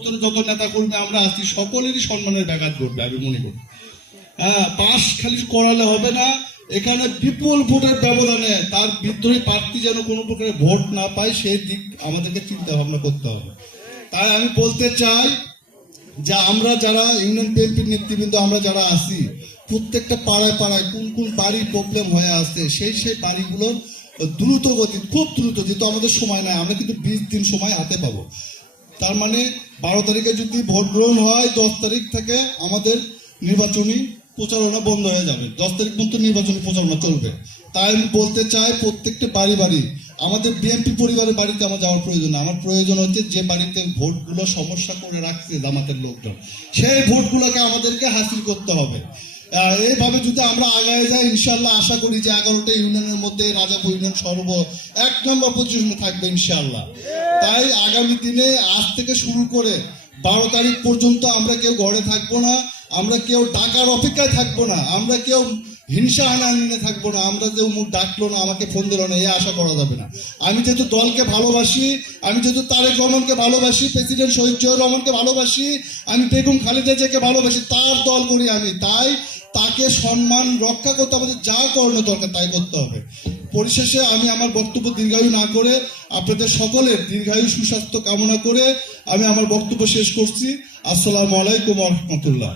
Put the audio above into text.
স্তরে যত নেতা কর্মী আমরা আছি সকলেরই সম্মানের ব্যাঘাত ঘটবে আমি মনে করি। হ্যাঁ, পাশ খালি করালে হবে না, এখানে বিপুল ভোটের ব্যবধানে তার বিদ্রোহী প্রার্থী যেন কোনো প্রকারের ভোট না পায় সেই দিক আমাদেরকে চিন্তা ভাবনা করতে হবে। তাই আমি বলতে চাই যে আমরা যারা ইউনিয়ন বিএনপির নেতৃবৃন্দ আমরা যারা আছি, প্রত্যেকটা পাড়ায় পাড়ায় কোন কোন বাড়ির প্রবলেম হয়ে আছে সেই বাড়িগুলোর দ্রুত গতি, খুব দ্রুত, যেহেতু আমাদের সময় নাই, আমরা কিন্তু 20 দিন সময় হাতে পাবো। তার মানে 12 তারিখে যদি ভোট গ্রহণ হয় 10 তারিখ থেকে আমাদের নির্বাচনী প্রচারণা বন্ধ হয়ে যাবে, 10 তারিখ পর্যন্ত নির্বাচনী প্রচারণা চলবে। তাই আমি বলতে চাই প্রত্যেকটা বাড়ি বাড়ি আমাদের বিএনপি পরিবারের বাড়িতে আমার যাওয়ার প্রয়োজন না, আমার প্রয়োজন হচ্ছে যে বাড়িতে ভোটগুলো সমস্যা করে রাখছে জামাতের লোকজন, সেই ভোটগুলোকে আমাদেরকে হাসিল করতে হবে। এইভাবে যদি আমরা আগায় যাই ইনশাল্লাহ আশা করি যে 11টা ইউনিয়নের মধ্যে রাজাপুর ইউনিয়ন সর্ব 1 নম্বর পজিশনে থাকবে ইনশাল্লাহ। তাই আগামী দিনে আজ থেকে শুরু করে 12 তারিখ পর্যন্ত আমরা কেউ ঘরে থাকবো না, আমরা কেউ ডাকার অপেক্ষায় থাকবো না, আমরা কেউ হিংসা হানাহানি থাকবো না, আমরা যে মুখ ডাকলো না আমাকে ফোন দিল না এই আশা করা যাবে না। আমি যেহেতু দলকে ভালোবাসি, আমি যেহেতু তারেক রহমানকে ভালোবাসি, প্রেসিডেন্ট শহীদ জিয়াউর রহমানকে ভালোবাসি, আমি বেগম খালেদা জিয়াকে ভালোবাসি, তার দল করি আমি। তাই তাকে সম্মান রক্ষা করতে আমাদের যা করণীয় দরকার তাই করতে হবে। পরিশেষে আমি আমার বক্তব্য দীর্ঘায়ু না করে আপনাদের সকলের দীর্ঘায়ু সুস্বাস্থ্য কামনা করে আমি আমার বক্তব্য শেষ করছি। আসসালামু আলাইকুম ওয়া রাহমাতুল্লাহ।